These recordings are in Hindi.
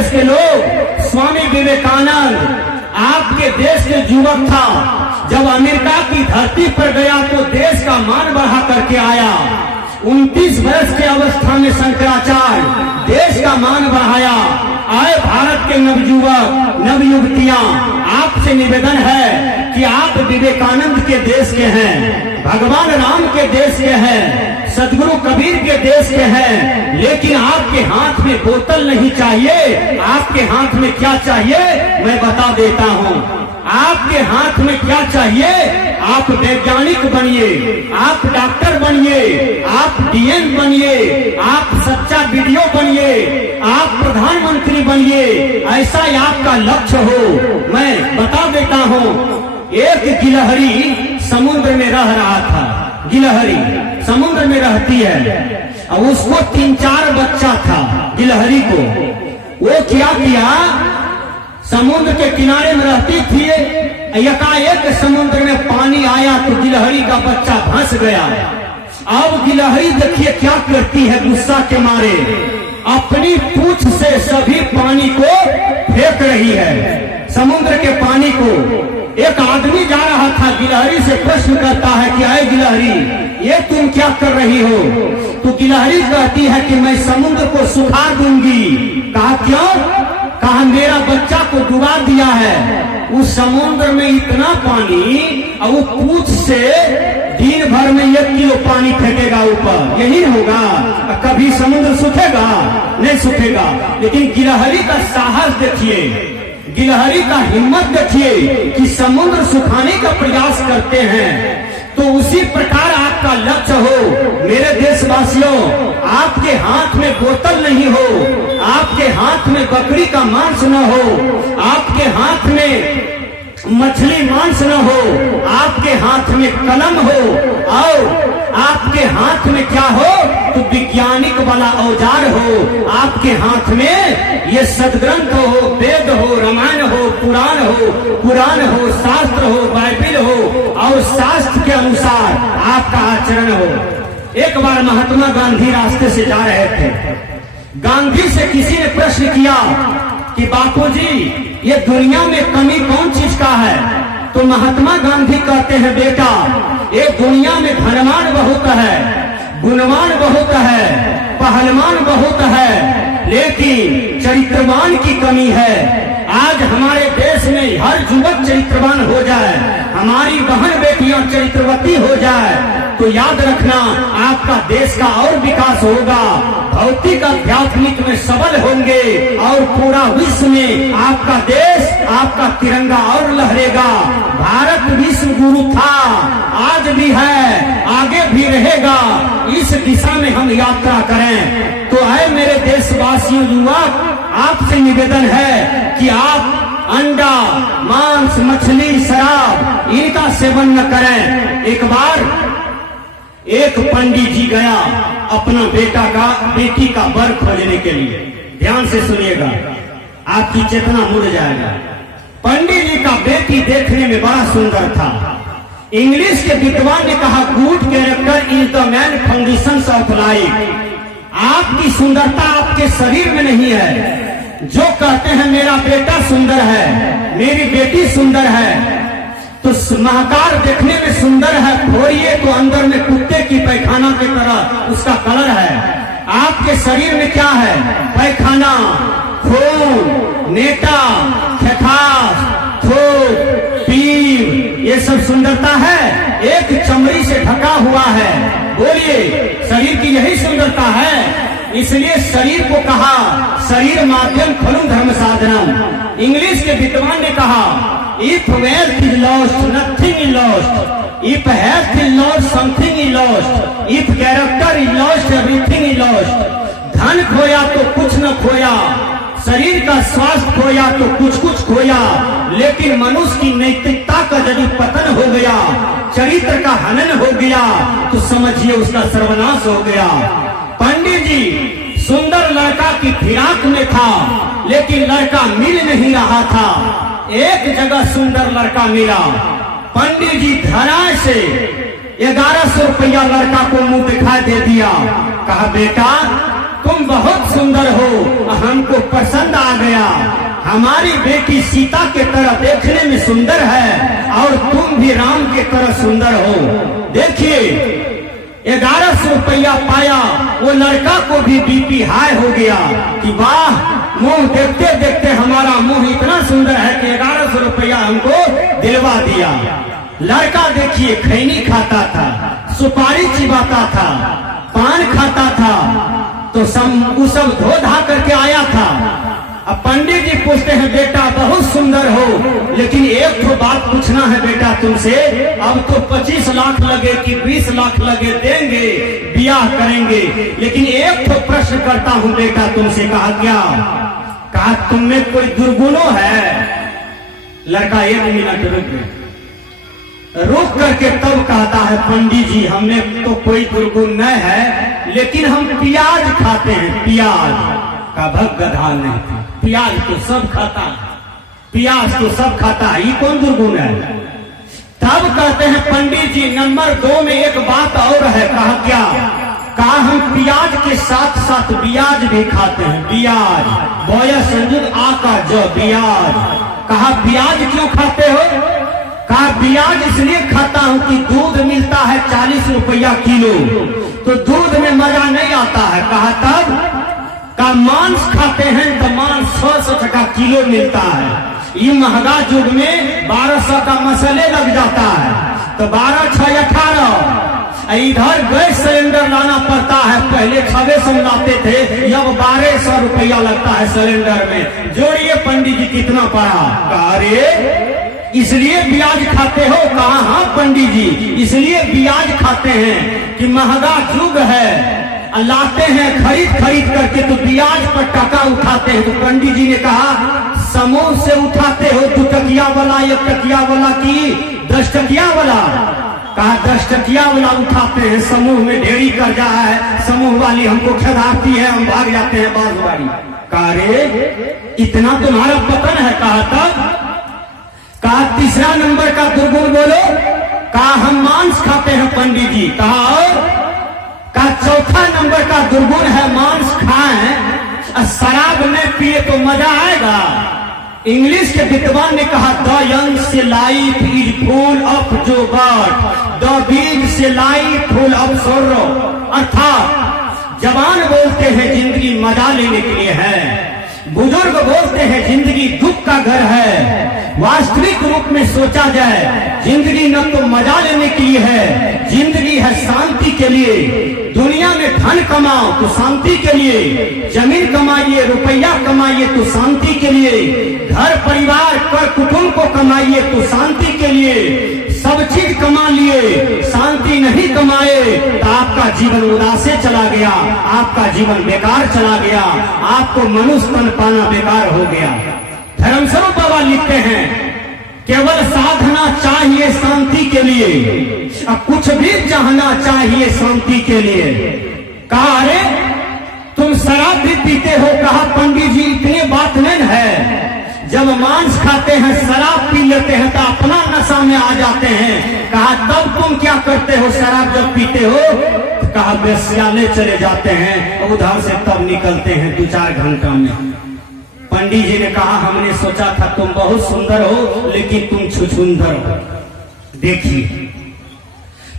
देश के लोग, स्वामी विवेकानंद आपके देश के युवक था। जब अमेरिका की धरती पर गया तो देश का मान बढ़ा करके आया। 29 वर्ष की अवस्था में शंकराचार्य देश का मान बढ़ाया। आए भारत के नवयुवक नवयुवतियां, आपसे निवेदन है कि आप विवेकानंद के देश के हैं, भगवान राम के देश के हैं, सदगुरु कबीर के देश के हैं, लेकिन आपके हाथ में बोतल नहीं चाहिए। आपके हाथ में क्या चाहिए मैं बता देता हूँ। आपके हाथ में क्या चाहिए? आप वैज्ञानिक बनिए, आप डॉक्टर बनिए, आप डीएम बनिए, आप सच्चा वीडियो बनिए, आप प्रधानमंत्री बनिए। ऐसा ही आपका लक्ष्य हो। मैं बता देता हूँ, एक गिलहरी समुद्र में रह रहा था। गिलहरी समुद्र में रहती है और उसको 3-4 बच्चा था गिलहरी को। वो क्या किया, समुद्र के किनारे में रहती थी, एकाएक समुद्र में पानी आया तो गिलहरी का बच्चा फंस गया। अब गिलहरी देखिए क्या करती है, गुस्सा के मारे अपनी पूंछ से सभी पानी को फेंक रही है, समुद्र के पानी को। एक आदमी जा रहा था, गिलहरी से प्रश्न करता है कि आए गिलहरी, ये तुम क्या कर रही हो? तो गिलहरी कहती है कि मैं समुद्र को सुखा दूंगी। कहा क्यों? कहा मेरा बच्चा को डुबा दिया है। उस समुद्र में इतना पानी और वो पूंछ से दिन भर में 1 किलो पानी फेंकेगा ऊपर, यही होगा? कभी समुद्र सूखेगा? नहीं सूखेगा। लेकिन गिलहरी का साहस देखिए, गिलहरी का हिम्मत देखिए कि समुद्र सुखाने का प्रयास करते हैं। तो उसी प्रकार आपका लक्ष्य हो मेरे देशवासियों। आपके हाथ में बोतल नहीं हो, आपके हाथ में बकरी का मांस न हो, आपके हाथ में मछली मांस न हो, आपके हाथ में कलम हो और आपके हाथ में क्या हो तो वैज्ञानिक वाला औजार हो। आपके हाथ में ये सदग्रंथ हो, वेद हो, रामायण हो, पुराण हो, शास्त्र हो, बाइबिल हो और शास्त्र के अनुसार आपका आचरण हो। एक बार महात्मा गांधी रास्ते से जा रहे थे। गांधी से किसी ने प्रश्न किया कि बापूजी ये दुनिया में कमी कौन चीज का है? तो महात्मा गांधी कहते हैं बेटा, ये दुनिया में धनवान बहुत है, गुणवान बहुत है, पहलवान बहुत है, लेकिन चरित्रवान की कमी है। आज हमारे देश में हर युवक चरित्रवान हो जाए, हमारी बहन बेटियां चरित्रवती हो जाए तो याद रखना आपका देश का और विकास होगा। भौतिक आध्यात्मिक में सबल होंगे और पूरा विश्व में आपका देश, आपका तिरंगा और लहरेगा। भारत विश्व गुरु था, आज भी है, आगे भी रहेगा। इस दिशा में हम यात्रा करें। तो आए मेरे देशवासियों, युवक, आपसे निवेदन है कि आप अंडा, मांस, मछली, शराब इनका सेवन न करें। एक बार एक पंडित जी गया अपना बेटी का वर खोजने के लिए। ध्यान से सुनिएगा, आपकी चेतना मुड़ जाएगा। पंडित जी का बेटी देखने में बड़ा सुंदर था। इंग्लिश के विद्वान ने कहा, good character is the man foundation of life. आपकी सुंदरता आपके शरीर में नहीं है। जो कहते हैं मेरा बेटा सुंदर है, मेरी बेटी सुंदर है, तो महाकार देखने में सुंदर है, खोरिए तो अंदर में कुत्ते की पैखाना की तरह उसका कलर है। आपके शरीर में क्या है? पैखाना, खून, नेटा, खेखास, थूक, पीव, ये सब सुंदरता है? एक चमड़ी से ढका हुआ है। बोलिए, शरीर की यही सुंदरता है? इसलिए शरीर को कहा शरीर माध्यम खलु धर्म साधनम। इंग्लिश के विद्वान ने कहा, if wealth is lost nothing is lost, if health is lost something is lost, if character is lost everything is lost. धन खोया तो कुछ न खोया, शरीर का स्वास्थ्य खोया तो कुछ खोया, लेकिन मनुष्य की नैतिकता का यदि पतन हो गया, चरित्र का हनन हो गया, तो समझिए उसका सर्वनाश हो गया। पंडित जी सुंदर लड़का की फिराक में था, लेकिन लड़का मिल नहीं रहा था। एक जगह सुंदर लड़का मिला। पंडित जी धराए से 1100 रुपया लड़का को मुंह दिखाई दे दिया। कहा, बेटा तुम बहुत सुंदर हो, हमको पसंद आ गया, हमारी बेटी सीता के तरह देखने में सुंदर है और तुम भी राम के तरह सुंदर हो। देखिए 1100 रुपया पाया, वो लड़का को भी बीपी हाई हो गया कि वाह, मुंह देखते देखते हमारा मुंह इतना सुंदर है कि 1100 रुपया हमको दिलवा दिया। लड़का देखिए खैनी खाता था, सुपारी चिबाता था, पान खाता था, तो वो सब धो धा करके आया था। अब पंडित जी पूछते हैं बेटा बहुत सुंदर हो, लेकिन एक तो बात पूछना है बेटा तुमसे, अब तो 25 लाख लगे कि 20 लाख लगे देंगे, ब्याह करेंगे, लेकिन एक तो प्रश्न करता हूं बेटा तुमसे। कहा क्या? कहा तुम में कोई दुर्गुणों है? लड़का 1 मिनट रुक करके तब कहता है पंडित जी हमें तो कोई दुर्गुण न है, लेकिन हम प्याज खाते हैं। प्याज का भग गधा नहीं, प्याज तो सब खाता है, प्याज तो सब खाता है, ये कौन दुर्गुण है? तब कहते हैं पंडित जी नंबर 2 में एक बात और है। कहा क्या? कहा हम प्याज के साथ साथ ब्याज भी खाते हैं। ब्याज बोया संयुक्त आ का जो ब्याज। कहा ब्याज क्यों खाते हो? कहा ब्याज इसलिए खाता हूं कि दूध मिलता है 40 रुपया किलो, तो दूध में मजा नहीं आता है। कहा तब? का मांस खाते हैं तो मांस 600 टका किलो मिलता है। ये महंगा युग में 1200 का मसाले लग जाता है, तो 12 6 18। इधर गैस सिलेंडर लाना पड़ता है, पहले 600 लाते थे, अब 1200 रुपया लगता है सिलेंडर में। जोड़िए पंडित जी कितना पड़ा? कहा रे इसलिए ब्याज खाते हो? कहा हाँ पंडित जी इसलिए ब्याज खाते हैं कि महंगा युग है, लाते हैं खरीद खरीद करके, तो ब्याज पर टका उठाते हैं। तो पंडित जी ने कहा समूह से उठाते हो 2 टकिया वाला, 1 टकिया वाला की 10 टकिया वाला? कहा 10 टकिया वाला उठाते हैं, समूह में ढेरी कर्जा है, समूह वाली हमको खदाती है, हम भाग जाते हैं बाजवाड़ी। कहा रे इतना तुम्हारा पतन है? कहा तब? कहा तीसरा नंबर का दुर्गुण बोलो। कहा हम मांस खाते हैं पंडित जी। कहा और? कहा चौथा नंबर का दुर्गुण है मांस खाएं, शराब न पिए तो मजा आएगा। इंग्लिश के विद्वान ने कहा the young say life is full of yogurt, the bees say life full of सोरो। अर्थात जवान बोलते हैं जिंदगी मजा लेने के लिए है, बुजुर्ग बोलते हैं जिंदगी दुख का घर है। वास्तविक रूप में सोचा जाए जिंदगी न तो मजा लेने के लिए है, जिंदगी है शांति के लिए। दुनिया में धन कमाओ तो शांति के लिए, जमीन कमाइए, रुपया कमाइए तो शांति के लिए, घर परिवार कर कुटुंब को कमाइए तो शांति के लिए। सब चीज कमा लिए, शांति नहीं कमाए तो आपका जीवन उदास से चला गया, आपका जीवन बेकार चला गया, आपको मनुष्य तन पाना बेकार हो गया। धर्मस्वरूप बाबा लिखते हैं केवल साधना चाहिए शांति के लिए, अब कुछ भी चाहना चाहिए शांति के लिए। कहा अरे तुम शराब भी पीते हो? कहा पंडित जी इतनी बात नहीं है, जब मांस खाते हैं शराब पी लेते हैं तो अपना नशा में आ जाते हैं। कहा तब तुम क्या करते हो शराब जब पीते हो? कहा वेश्यालय चले जाते हैं, उधर से तब निकलते हैं 2-4 घंटा में। पंडित जी ने कहा हमने सोचा था तुम बहुत सुंदर हो, लेकिन तुम छुछुंदर हो। देखिए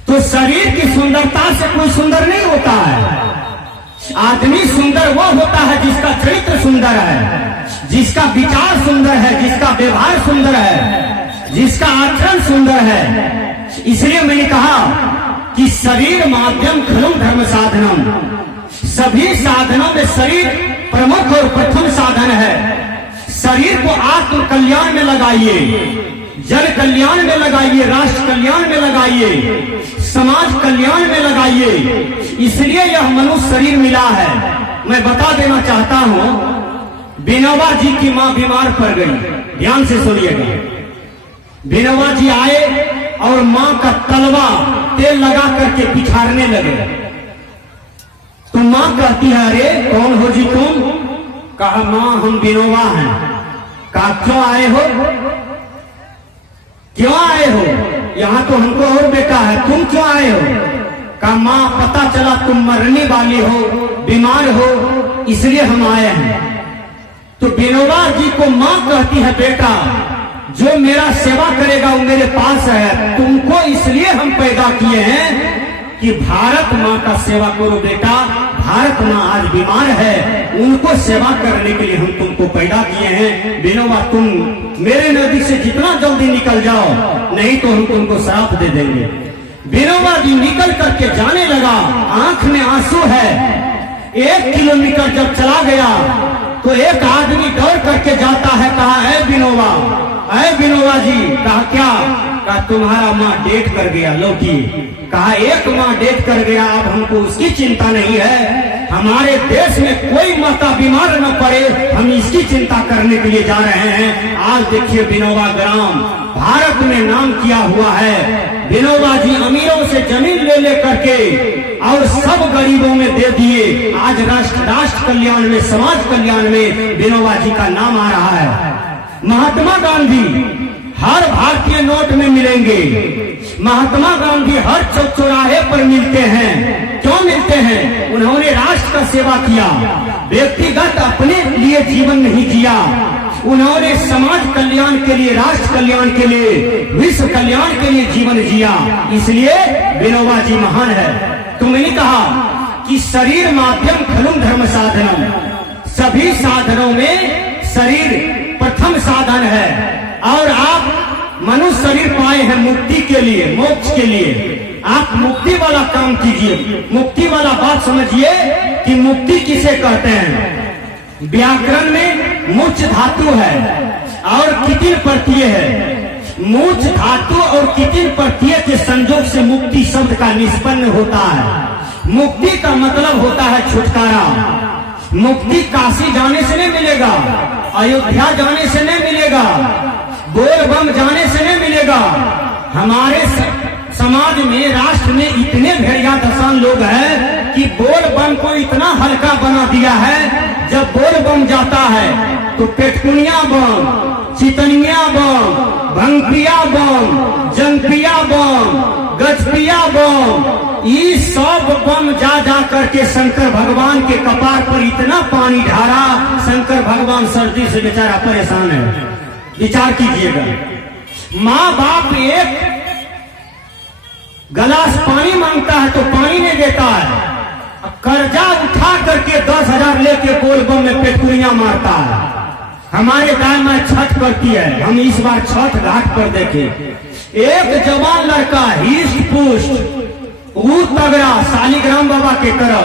तो शरीर की सुंदरता से कोई सुंदर नहीं होता है। आदमी सुंदर वो होता है जिसका चरित्र सुंदर है, जिसका विचार सुंदर है, जिसका व्यवहार सुंदर है, जिसका आचरण सुंदर है। इसलिए मैंने कहा कि शरीर माध्यम खलु धर्म साधनम, सभी साधनों में शरीर प्रमुख और प्रथम साधन है। शरीर को आत्म कल्याण में लगाइए, जन कल्याण में लगाइए, राष्ट्र कल्याण में लगाइए, समाज कल्याण में लगाइए। इसलिए यह मनुष्य शरीर मिला है। मैं बता देना चाहता हूं, विनोबा जी की मां बीमार पड़ गई, ध्यान से सुनिएगा। विनोबा जी आए और मां का तलवा तेल लगा करके पिछाड़ने लगे, तो मां कहती है अरे कौन हो जी तुम? कहा मां हम विनोबा हैं। कहा क्यों आए हो? क्यों आए हो? यहाँ तो हमको और बेटा है, तुम क्यों आए हो? कहा मां पता चला तुम मरने वाली हो, बीमार हो, इसलिए हम आए हैं। तो विनोबा जी को माँ कहती है, बेटा जो मेरा सेवा करेगा वो मेरे पास है। तुमको इसलिए हम पैदा किए हैं कि भारत माँ का सेवा करो बेटा। भारत माँ आज बीमार है, उनको सेवा करने के लिए हम तुमको पैदा किए हैं। विनोबा तुम मेरे नजदीक से जितना जल्दी निकल जाओ, नहीं तो हम तुमको श्राप दे देंगे। विनोबा जी निकल करके जाने लगा, आंख में आंसू है। 1 किलोमीटर जब चला गया तो एक आदमी दौड़ करके जाता है, कहा है विनोबा, अरे विनोबा जी। कहा क्या? कहा तुम्हारा माँ डेथ कर गया, लौटी। कहा एक माँ डेथ कर गया, अब हमको उसकी चिंता नहीं है। हमारे देश में कोई माता बीमार न पड़े, हम इसकी चिंता करने के लिए जा रहे हैं। आज देखिए विनोबा ग्राम भारत में नाम किया हुआ है। विनोबा जी अमीरों से जमीन ले करके और सब गरीबों में दे दिए। आज राष्ट्र कल्याण में, समाज कल्याण में विनोबा जी का नाम आ रहा है। महात्मा गांधी हर भारतीय नोट में मिलेंगे। महात्मा गांधी हर चौराहे पर मिलते हैं। क्यों मिलते हैं? उन्होंने राष्ट्र का सेवा किया, व्यक्तिगत अपने लिए जीवन नहीं जिया। उन्होंने समाज कल्याण के लिए, राष्ट्र कल्याण के लिए, विश्व कल्याण के लिए जीवन जिया। इसलिए विनोबा जी महान है। तो मैंने कहा कि शरीर माध्यम खलु धर्म साधनम, सभी साधनों में शरीर प्रथम साधन है। और आप मनुष्य शरीर पाए हैं मुक्ति के लिए, मोक्ष के लिए। आप मुक्ति वाला काम कीजिए। मुक्ति वाला बात समझिए कि मुक्ति किसे कहते हैं। व्याकरण में मूर्छ धातु है और कितिन प्रत्यय है। मूर्छ धातु और कितिन प्रत्यय के संयोग से मुक्ति शब्द का निष्पन्न होता है। मुक्ति का मतलब होता है छुटकारा। मुक्ति काशी जाने से नहीं मिलेगा, अयोध्या जाने से नहीं मिलेगा, बोल बम जाने से नहीं मिलेगा। हमारे समाज में, राष्ट्र में इतने भेड़िया दसान लोग हैं कि बोल बम को इतना हल्का बना दिया है। जब बोल बम जाता है तो पेटकुनिया बम, चितनिया बम, भंगपिया बम, जंगपिया बम, गजपिया बम, ये सब बम जा करके शंकर भगवान के कपार पर इतना पानी ढारा। शंकर भगवान सर्दी से बेचारा परेशान है। विचार कीजिएगा, माँ बाप एक गिलास पानी मांगता है तो पानी नहीं देता है, कर्जा उठा करके 10,000 लेके बोल बम में पेटकुनिया मारता है। हमारे गांव में छठ करती है, हम इस बार छठ घाट पर देखे। एक जवान लड़का हिस्ट पुष्ट, वो तगड़ा शालिग्राम बाबा के तरह,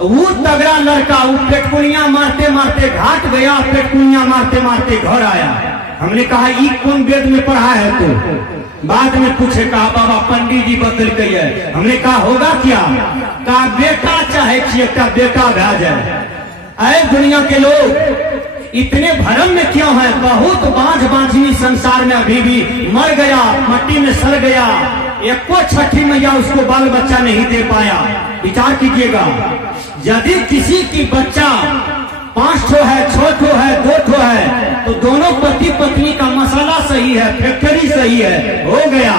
वो तगड़ा लड़का, वो पेटकुनिया मारते मारते घाट गया, पेटकुनिया मारते मारते घर आया। हमने कहा ये कौन वेद में पढ़ा है? तो बाद में पूछे, कहा बाबा पंडित जी बदल गई है। हमने कहा होगा क्या? कहा बेटा चाहे एक बेटा भा जाए। अरे दुनिया के लोग इतने भरम में क्यों है? बहुत बांझनी संसार में अभी भी मर गया, मट्टी में सड़ गया। एको छठी मैया उसको बाल बच्चा नहीं दे पाया। विचार कीजिएगा, यदि किसी की बच्चा 5 ठो है, 6 ठो है, 2 ठो है, तो दोनों पति पत्नी का मसाला सही है, फैक्ट्री सही है, हो गया।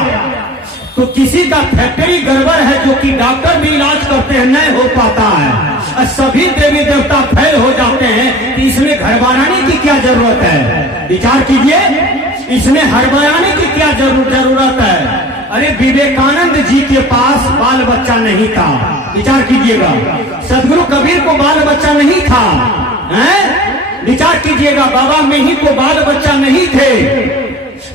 तो किसी का फैक्ट्री गड़बड़ है जो कि डॉक्टर भी इलाज करते हैं, नहीं हो पाता है, सभी देवी देवता फेल हो जाते हैं। तो इसमें घरबाराने की क्या जरूरत है? विचार कीजिए, इसमें हड़बड़ाने की क्या जरूरत है? अरे विवेकानंद जी के पास बाल बच्चा नहीं था। विचार कीजिएगा, सदगुरु कबीर को बाल बच्चा नहीं था। विचार कीजिएगा, बाबा मेही को बाल बच्चा नहीं थे,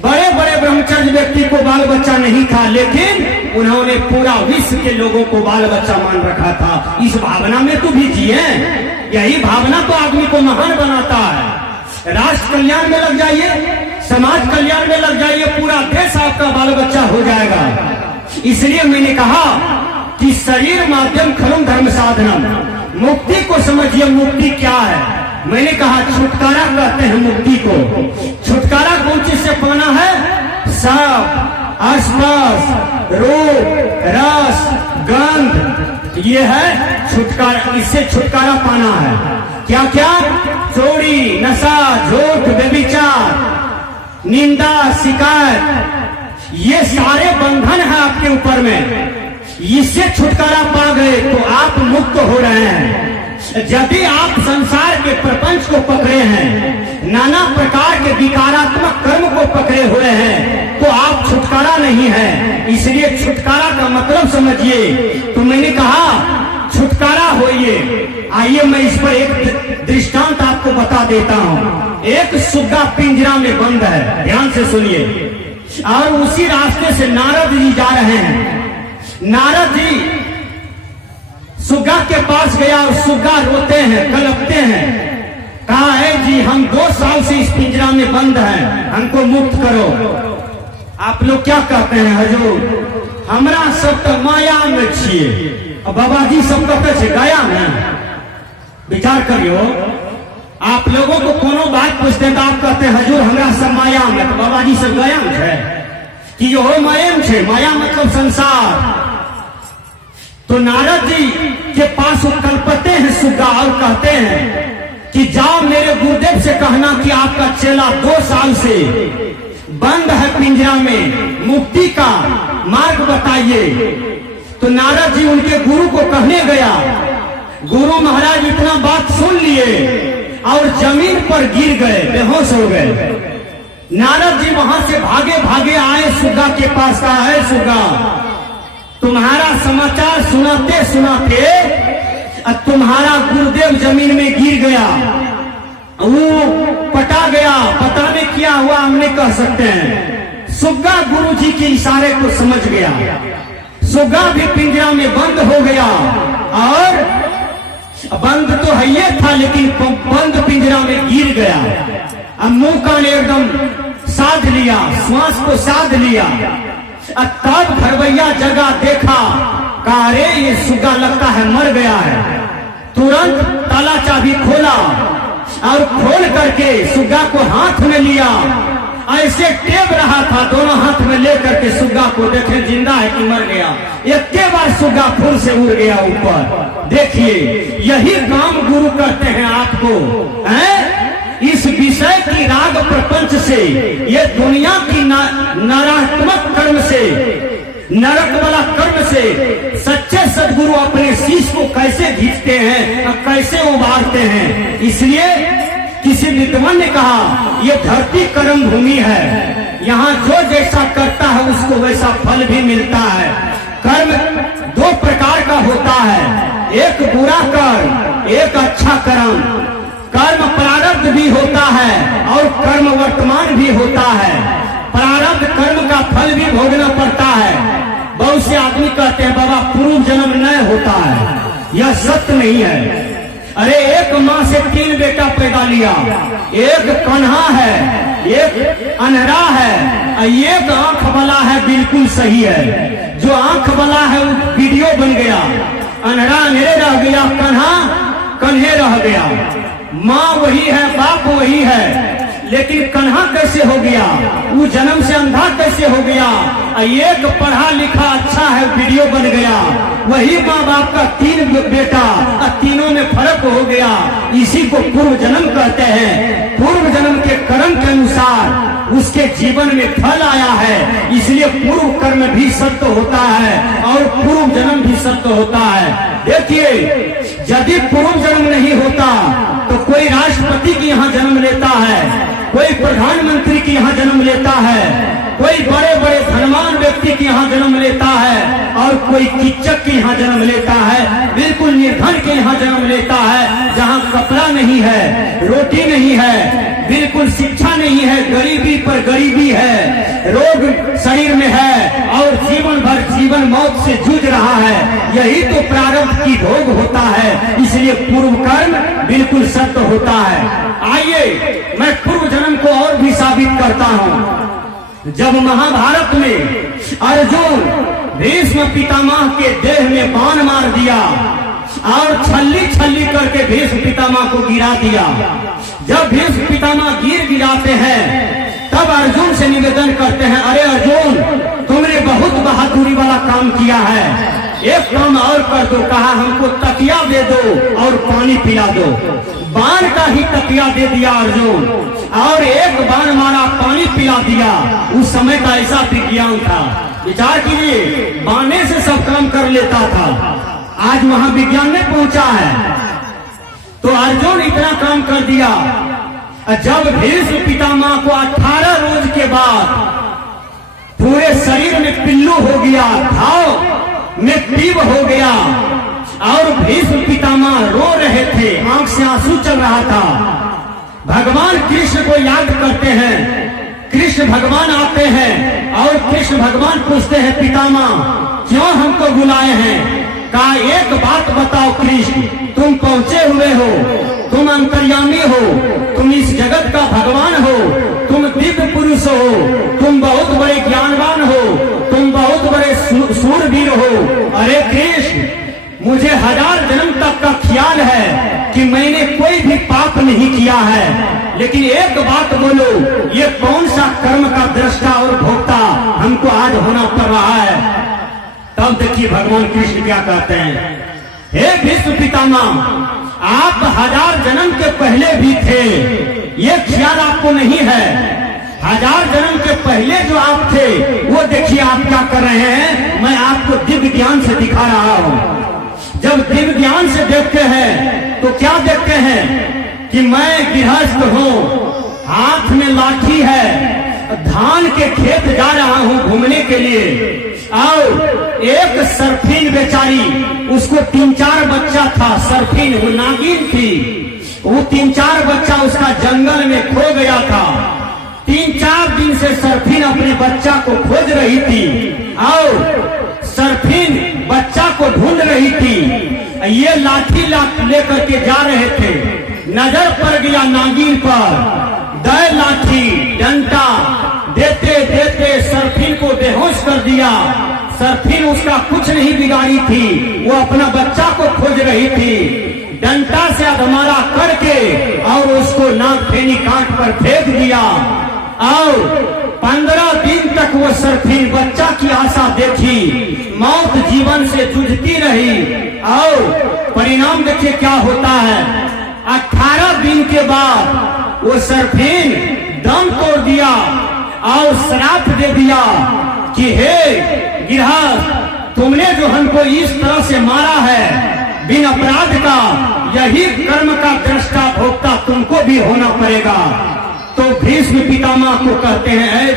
बड़े बड़े ब्रह्मचर्य व्यक्ति को बाल बच्चा नहीं था, लेकिन उन्होंने पूरा विश्व के लोगों को बाल बच्चा मान रखा था। इस भावना में तो भी जिए। यही भावना तो आदमी को महान बनाता है। राष्ट्र कल्याण में लग जाइए, समाज कल्याण में लग जाइए, पूरा देश आपका बाल बच्चा हो जाएगा। इसलिए मैंने कहा कि शरीर माध्यम खलु धर्म साधनम, मुक्ति को समझिए। मुक्ति क्या है? मैंने कहा छुटकारा कहते हैं मुक्ति को। छुटकारा कौन चीज से पाना है? सब, स्पर्श, रूप, रस, गंध, ये है छुटकारा। इससे छुटकारा पाना है। क्या क्या? चोरी, नशा, झूठ, व्यभिचार, निंदा, शिकायत, ये सारे बंधन है आपके ऊपर में। इससे छुटकारा पा गए तो आप मुक्त हो रहे हैं। यदि आप संसार के प्रपंच को पकड़े हैं, नाना प्रकार के विकारात्मक कर्म को पकड़े हुए हैं, तो आप छुटकारा नहीं है। इसलिए छुटकारा का मतलब समझिए। तो मैंने कहा छुटकारा होइए। आइए मैं इस पर एक दृष्टांत आपको बता देता हूँ। एक सुग्गा पिंजरा में बंद है, ध्यान से सुनिए, और उसी रास्ते से नारद जी जा रहे हैं। नारद जी सुग्गा के पास गया और सुग्गा रोते हैं, कलपते हैं। कहा है जी हम 2 साल से इस पिंजरा में बंद हैं, हमको मुक्त करो। आप लोग क्या कहते हैं हजूर, हमरा सब तो माया में छिए, बाबा जी सब कहते छे गया में। विचार करियो, आप लोगों को कोनो बात पूछते हैं तो आप कहते हैं हजूर हमरा सब माया में, तो बाबा जी सब गया में है कि यो माया में छे। माया मतलब संसार। तो नारद जी के पास वो कल्पते हैं सुग्गा और कहते हैं कि जाओ मेरे गुरुदेव से कहना कि आपका चेला 2 साल से बंद है पिंजरा में, मुक्ति का मार्ग बताइए। तो नारद जी उनके गुरु को कहने गया। गुरु महाराज इतना बात सुन लिए और जमीन पर गिर गए, बेहोश हो गए। नारद जी वहां से भागे भागे आए सुग्गा के पास। कहा है सुग्गा, तुम्हारा समाचार सुनाते सुनाते तुम्हारा गुरुदेव जमीन में गिर गया, वो पटा गया। पता नहीं क्या हुआ हम नहीं कह सकते हैं। सुग्गा गुरु जी के इशारे को समझ गया। सुग्गा भी पिंजरा में बंद हो गया, और बंद तो है ये था लेकिन बंद पिंजरा में गिर गया। अब मुंह कान एकदम साध लिया, श्वास को साध लिया। तब भरवैया जगह देखा, कहा अरे ये सुग्गा लगता है मर गया है। तुरंत ताला चाबी खोला और खोल करके सुग्गा को हाथ में लिया। ऐसे टेब रहा था, दोनों हाथ में लेकर के सुग्गा को देखे जिंदा है कि मर गया। एक बार सुग्गा फूल से उड़ गया ऊपर। देखिए यही काम गुरु करते हैं आपको, हैं? इस विषय की राग प्रपंच से, ये दुनिया की नकारात्मक कर्म से, नरक वाला कर्म से सच्चे सदगुरु अपने शीश को कैसे खींचते हैं और कैसे उबारते हैं। इसलिए किसी विद्वान ने कहा ये धरती कर्म भूमि है, यहाँ जो जैसा करता है उसको वैसा फल भी मिलता है। कर्म 2 प्रकार का होता है, एक बुरा कर्म, एक अच्छा कर्म। कर्म प्रारब्ध भी होता है और कर्म वर्तमान भी होता है। प्रारब्ध कर्म का फल भी भोगना पड़ता है। बहुत से आदमी कहते हैं बाबा पूर्व जन्म न होता है, यह सत्य नहीं है। अरे एक माँ से 3 बेटा पैदा लिया, एक कन्हा है, एक अनहरा है, एक आंख वाला है, बिल्कुल सही है। जो आंख वाला है वो वीडियो बन गया, अनहरा अंधेरे रह गया, कन्हा कन्हे रह गया। माँ वही है, बाप वही है, लेकिन कन्हा कैसे हो गया, वो जन्म से अंधा कैसे हो गया। एक पढ़ा लिखा अच्छा है, वीडियो बन गया। वही माँ बाप का 3 बेटा, तीनों में फर्क हो गया। इसी को पूर्व जन्म कहते हैं। पूर्व जन्म के कर्म के अनुसार उसके जीवन में फल आया है। इसलिए पूर्व कर्म भी सत्य होता है और पूर्व जन्म भी सत्य होता है। देखिए यदि पूर्व जन्म नहीं होता तो कोई राष्ट्रपति की यहाँ जन्म लेता है, कोई प्रधानमंत्री की यहाँ जन्म लेता है, कोई बड़े बड़े धनवान व्यक्ति की यहाँ जन्म लेता है, और कोई किच्चक की यहाँ जन्म लेता है, बिल्कुल निर्धन के यहाँ जन्म लेता है, जहाँ कपड़ा नहीं है, रोटी नहीं है, बिल्कुल शिक्षा नहीं है, गरीबी पर गरीबी है, रोग शरीर में है और जीवन भर जीवन मौत से जूझ रहा है। यही तो प्रारब्ध की भोग होता है। इसलिए पूर्व कर्म बिल्कुल सत्य होता है। आइए मैं पूर्व जन्म को और भी साबित करता हूँ। जब महाभारत में अर्जुन भीष्म पितामह के देह में बाण मार दिया और छल्ली छल्ली करके भीष्म पितामह को गिरा दिया। जब भीष्म पितामह गिराते हैं तब अर्जुन से निवेदन करते हैं, अरे अर्जुन तुमने बहुत बहादुरी वाला काम किया है, एक काम और कर दो। कहा हमको तकिया दे दो और पानी पिला दो। बाण का ही तकिया दे दिया अर्जुन और एक बाण मारा, पानी पिला दिया। उस समय का ऐसा विज्ञान था, विचार कीजिए, बाणे से सब काम कर लेता था। आज वहां विज्ञान में पहुंचा है। तो अर्जुन इतना काम कर दिया जब भीष्म पितामह को 18 रोज के बाद पूरे शरीर में पिल्लू हो गया, घाव में पीब हो गया और भीष्म पितामह रो रहे थे, आंख से आंसू चल रहा था। भगवान कृष्ण को याद करते हैं। कृष्ण भगवान आते हैं और कृष्ण भगवान पूछते हैं, पितामह क्यों हमको बुलाए हैं? कहा एक बात बताओ कृष्ण, तुम पहुंचे हुए हो, तुम अंतर्यामी हो, तुम इस जगत का भगवान हो, तुम दिव्य पुरुष हो, तुम बहुत बड़े ज्ञानवान हो, तुम बहुत बड़े सूरवीर हो। अरे कृष्ण, मुझे 1000 जन्म तक का ख्याल है कि मैंने कोई भी पाप नहीं किया है, लेकिन एक बात बोलो, ये कौन सा कर्म का दृष्टा और भोक्ता हमको आज होना पड़ रहा है? तब देखिए भगवान कृष्ण क्या कहते हैं, हे भीष्म पितामह, आप 1000 जन्म के पहले भी थे, ये ख्याल आपको नहीं है। 1000 जन्म के पहले जो आप थे वो देखिए आप क्या कर रहे हैं, मैं आपको दिव्य ज्ञान से दिखा रहा हूं। जब दिव्य ज्ञान से देखते हैं तो क्या देखते हैं कि मैं गृहस्थ हूं, हाथ में लाठी है, धान के खेत जा रहा हूं घूमने के लिए, और एक सरफिन बेचारी, उसको 3-4 बच्चा था, सरफिन वो नागिन थी, वो 3-4 बच्चा उसका जंगल में खो गया था। 3-4 दिन से सरफिन अपने बच्चा को खोज रही थी और सरफिन बच्चा को ढूंढ रही थी। ये लाठी लेकर के जा रहे थे, नजर पड़ गया नागिन पर, दे लाठी डंडा देते देते सरफिन को बेहोश कर दिया। सरफिन उसका कुछ नहीं बिगाड़ी थी, वो अपना बच्चा को खोज रही थी। डंडा से अधमारा करके और उसको नागफेनी काट पर फेंक दिया और 15 दिन तक वो सरफिन बच्चा की आशा देखी, मौत जीवन से जूझती रही और परिणाम देखिए क्या होता है। 18 दिन के बाद वो सरफिन दम तोड़ दिया और श्राप दे दिया कि हे गृहस्थ, तुमने जो हमको इस तरह से मारा है बिन अपराध का, यही कर्म का दृष्टा भोक्ता तुमको भी होना पड़ेगा। तो भीष्म पितामह को कहते हैं,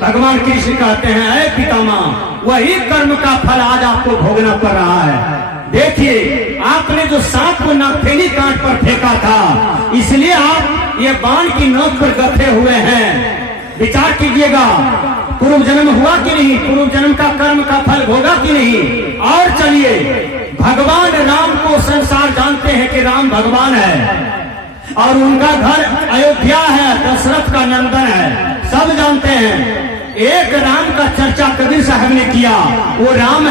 भगवान कृष्ण कहते हैं, ऐ पितामह, वही कर्म का फल आज आपको भोगना पड़ रहा है। देखिए आपने जो सांप को नागफेनी काट पर फेंका था, इसलिए आप ये बाण की नोक पर गथे हुए हैं। विचार कीजिएगा, पूर्व जन्म हुआ कि नहीं, पूर्व जन्म का कर्म का फल भोगा कि नहीं। और चलिए, भगवान राम को संसार जानते हैं कि राम भगवान है और उनका घर अयोध्या है, दशरथ का नंदन है, सब जानते हैं। एक राम का चर्चा कबीर साहब ने किया, वो राम है।